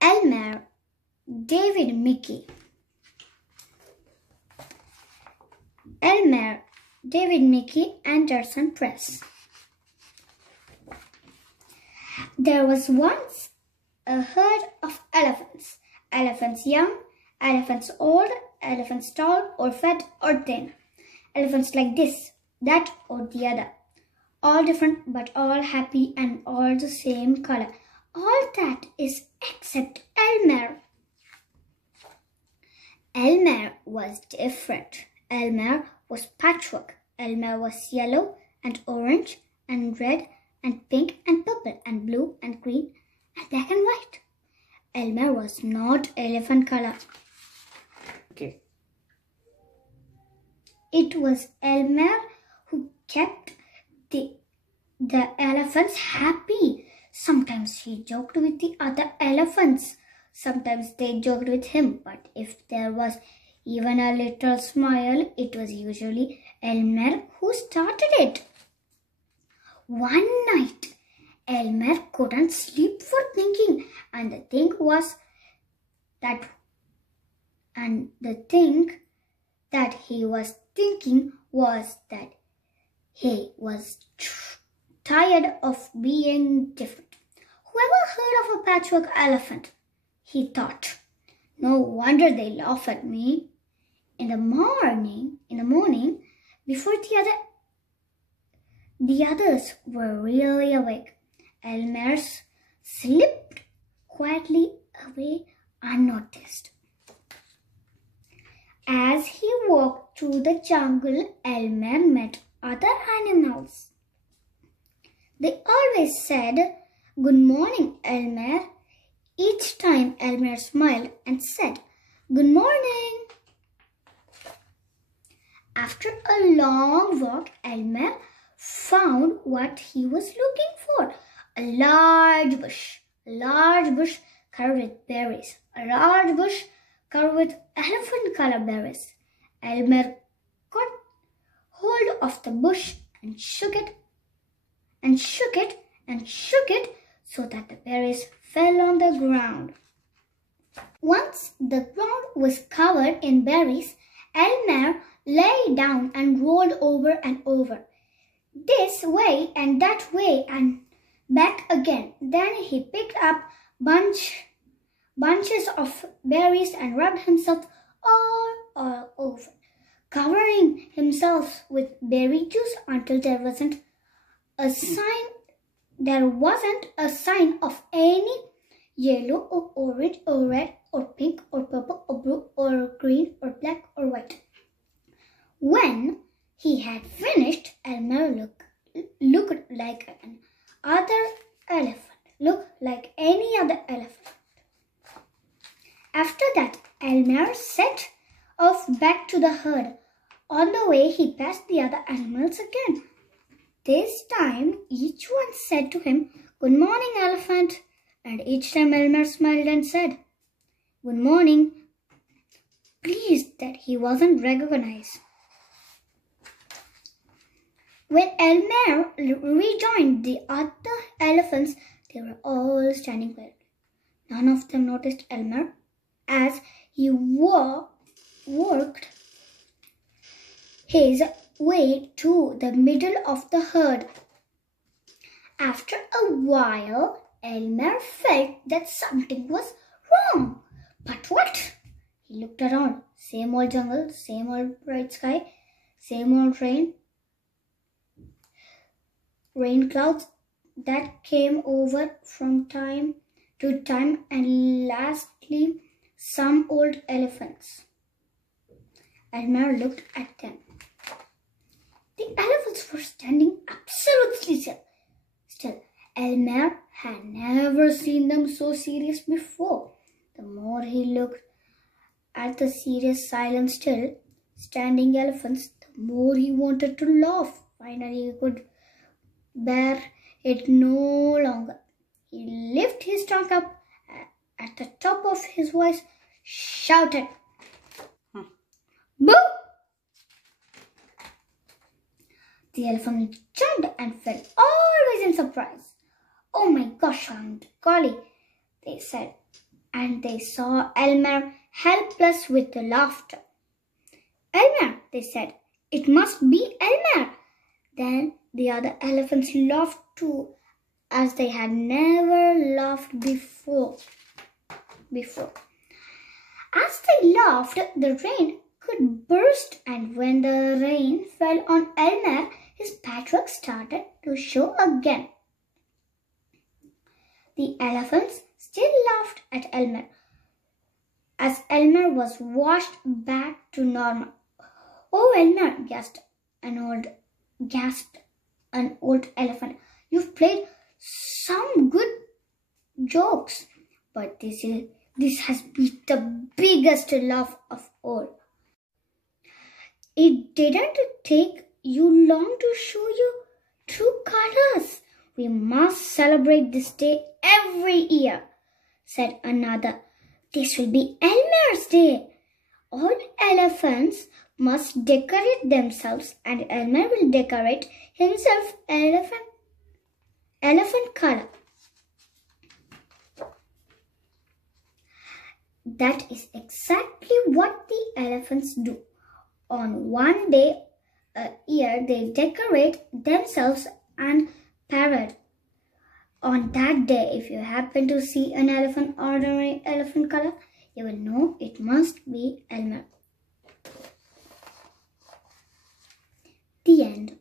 ELMER David McKee. ELMER David McKee, Anderson Press. There was once a herd of elephants. Elephants young, elephants old, elephants tall or fat or thin. Elephants like this, that or the other. All different but all happy and all the same color. All that is except ELMER. ELMER was different. ELMER was patchwork. ELMER was yellow and orange and red and pink and purple and blue and green and black and white. ELMER was not elephant color. Okay. It was ELMER who kept the elephants happy. Sometimes he joked with the other elephants. Sometimes they joked with him. But if there was even a little smile, it was usually ELMER who started it. One night, ELMER couldn't sleep for thinking, and the thing that he was thinking was that he was tired of being different. Whoever heard of a patchwork elephant? He thought. No wonder they laugh at me. In the morning, before the others were really awake, ELMER slipped quietly away unnoticed. As he walked through the jungle, ELMER met other animals. They always said, "Good morning, ELMER." Each time ELMER smiled and said, "Good morning." After a long walk, ELMER found what he was looking for. A large bush covered with berries. A large bush covered with elephant-colored berries. ELMER caught hold of the bush and shook it and shook it and shook it so that the berries fell on the ground. Once the ground was covered in berries, ELMER lay down and rolled over and over, this way and that way and back again. Then he picked up bunches of berries and rubbed himself all over, covering himself with berry juice until there wasn't a sign of any yellow or orange or red or pink or purple or blue or green or black or white. When he had finished, ELMER looked like any other elephant. After that, ELMER set off back to the herd. On the way, he passed the other animals again. This time, each one said to him, "Good morning, elephant." And each time ELMER smiled and said, "Good morning," pleased that he wasn't recognized. When ELMER rejoined the other elephants, they were all standing quietly. None of them noticed ELMER as he worked his way to the middle of the herd. After a while, ELMER felt that something was wrong. But what? He looked around. Same old jungle, same old bright sky, same old rain clouds that came over from time to time, and lastly, some old elephants. ELMER looked at them. The elephants were standing absolutely still. ELMER had never seen them so serious before. The more he looked at the serious, silent, still standing elephants, the more he wanted to laugh. Finally, he could bear it no longer. He lifted his trunk up at the top of his voice, shouted, "Boo!" The elephant jumped and fell, always in surprise. "Oh my gosh, Aunt Golly," they said. and they saw Elmer helpless with laughter. "Elmer," they said, "it must be Elmer." Then the other elephants laughed too, as they had never laughed before. As they laughed, the rain could burst, and when the rain fell on Elmer, his patchwork started to show again. The elephants still laughed at Elmer as Elmer was washed back to normal. "Oh, Elmer," gasped an old elephant, "you've played some good jokes, but this has been the biggest laugh of all. It didn't take you long to show your true colors. We must celebrate this day every year," said another. "This will be Elmer's Day. All elephants must decorate themselves, and Elmer will decorate himself elephant color." That is exactly what the elephants do. On one day a year, they decorate themselves and parade. On that day, if you happen to see an elephant ordinary elephant color, you will know it must be Elmer. The end.